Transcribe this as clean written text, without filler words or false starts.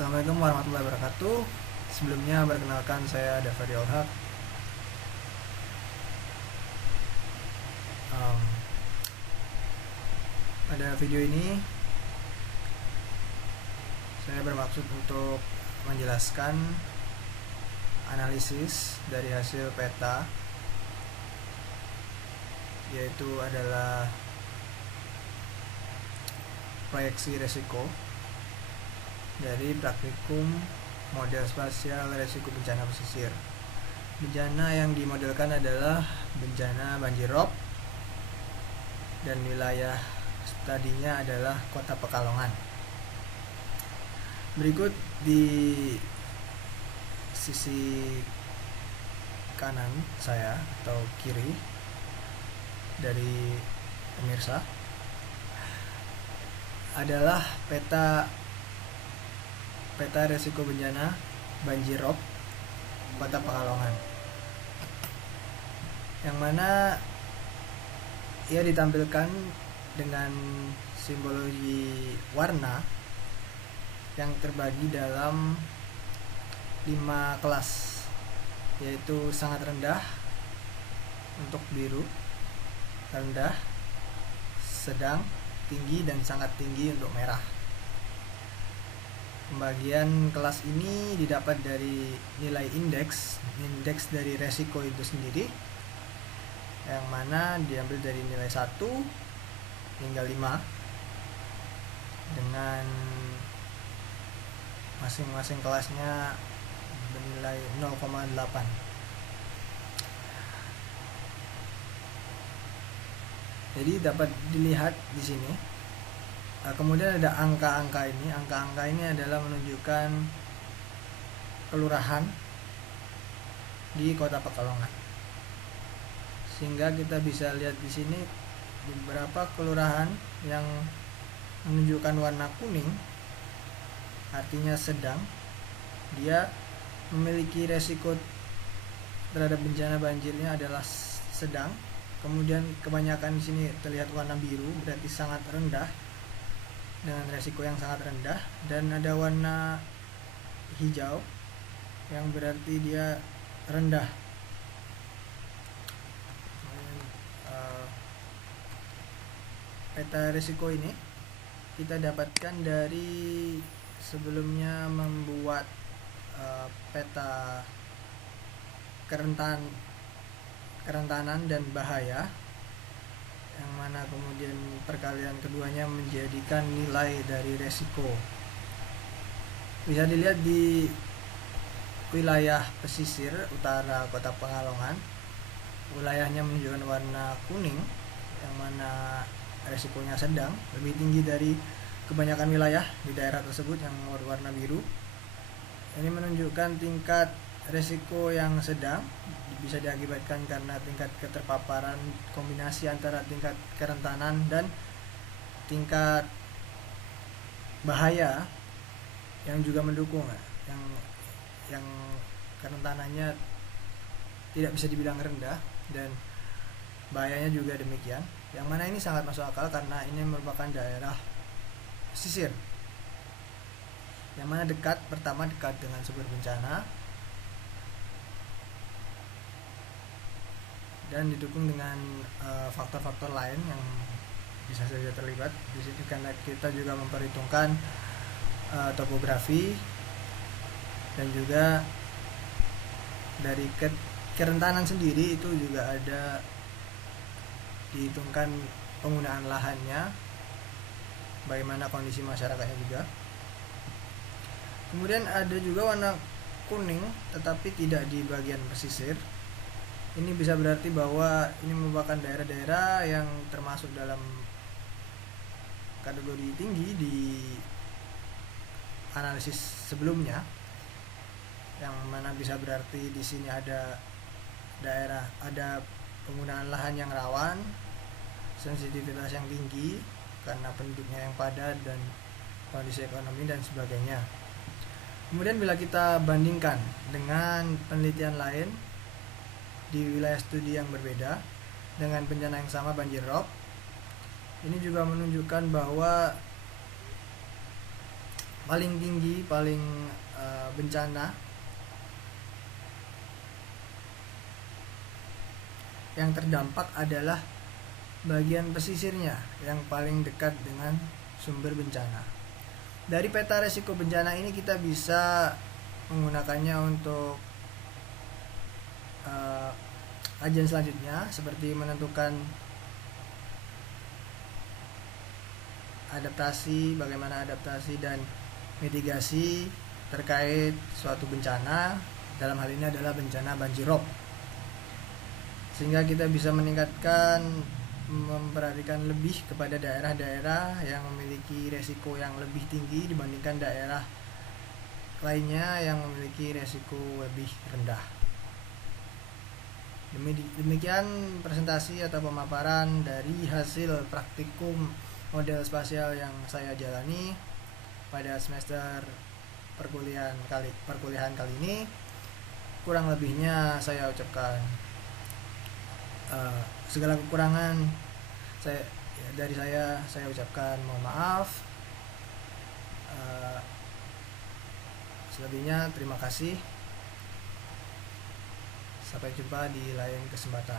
Assalamualaikum warahmatullahi wabarakatuh. Sebelumnya perkenalkan, saya Dafari Olhak. Pada video ini saya bermaksud untuk menjelaskan analisis dari hasil peta, yaitu adalah proyeksi resiko dari praktikum model spasial resiko bencana pesisir. Bencana yang dimodelkan adalah bencana banjir rob, dan wilayah studinya adalah Kota Pekalongan. Berikut di sisi kanan saya atau kiri dari pemirsa adalah peta resiko bencana banjir rob Kota Pekalongan, yang mana ia ditampilkan dengan simbologi warna yang terbagi dalam 5 kelas, yaitu sangat rendah untuk biru, rendah, sedang, tinggi, dan sangat tinggi untuk merah. Pembagian kelas ini didapat dari nilai indeks dari resiko itu sendiri, yang mana diambil dari nilai 1 hingga 5 dengan masing-masing kelasnya bernilai 0,8. Jadi dapat dilihat di sini. Kemudian ada angka-angka ini. Angka-angka ini adalah menunjukkan kelurahan di Kota Pekalongan. Sehingga kita bisa lihat di sini beberapa kelurahan yang menunjukkan warna kuning, artinya sedang. Dia memiliki resiko terhadap bencana banjirnya adalah sedang. Kemudian kebanyakan di sini terlihat warna biru, berarti sangat rendah, dengan resiko yang sangat rendah, dan ada warna hijau yang berarti dia rendah. Peta risiko ini kita dapatkan dari sebelumnya membuat peta kerentanan dan bahaya, yang mana kemudian perkalian keduanya menjadikan nilai dari resiko. Bisa dilihat di wilayah pesisir utara Kota Pekalongan, wilayahnya menunjukkan warna kuning, yang mana resikonya sedang, lebih tinggi dari kebanyakan wilayah di daerah tersebut yang warna biru. Ini menunjukkan tingkat resiko yang sedang, bisa diakibatkan karena tingkat keterpaparan, kombinasi antara tingkat kerentanan dan tingkat bahaya yang juga mendukung, yang kerentanannya tidak bisa dibilang rendah dan bahayanya juga demikian, yang mana ini sangat masuk akal karena ini merupakan daerah pesisir yang mana dekat dengan sumber bencana dan didukung dengan faktor-faktor lain yang bisa saja terlibat di sini, karena kita juga memperhitungkan topografi dan juga dari kerentanan sendiri itu juga ada dihitungkan penggunaan lahannya, bagaimana kondisi masyarakatnya juga. Kemudian ada juga warna kuning tetapi tidak di bagian pesisir. Ini bisa berarti bahwa ini merupakan daerah-daerah yang termasuk dalam kategori tinggi di analisis sebelumnya, yang mana bisa berarti di sini ada penggunaan lahan yang rawan, sensitivitas yang tinggi karena penduduknya yang padat dan kondisi ekonomi dan sebagainya. Kemudian bila kita bandingkan dengan penelitian lain di wilayah studi yang berbeda dengan bencana yang sama, banjir rob, ini juga menunjukkan bahwa paling tinggi, paling bencana yang terdampak adalah bagian pesisirnya yang paling dekat dengan sumber bencana. Dari peta resiko bencana ini kita bisa menggunakannya untuk kajian selanjutnya, seperti menentukan bagaimana adaptasi dan mitigasi terkait suatu bencana. Dalam hal ini adalah bencana banjirop, sehingga kita bisa memperhatikan lebih kepada daerah-daerah yang memiliki resiko yang lebih tinggi dibandingkan daerah lainnya yang memiliki resiko lebih rendah. Demikian presentasi atau pemaparan dari hasil praktikum model spasial yang saya jalani pada semester perkuliahan kali ini. Kurang lebihnya saya ucapkan segala kekurangan dari saya ucapkan mohon maaf. Selebihnya terima kasih. Sampai jumpa di lain kesempatan.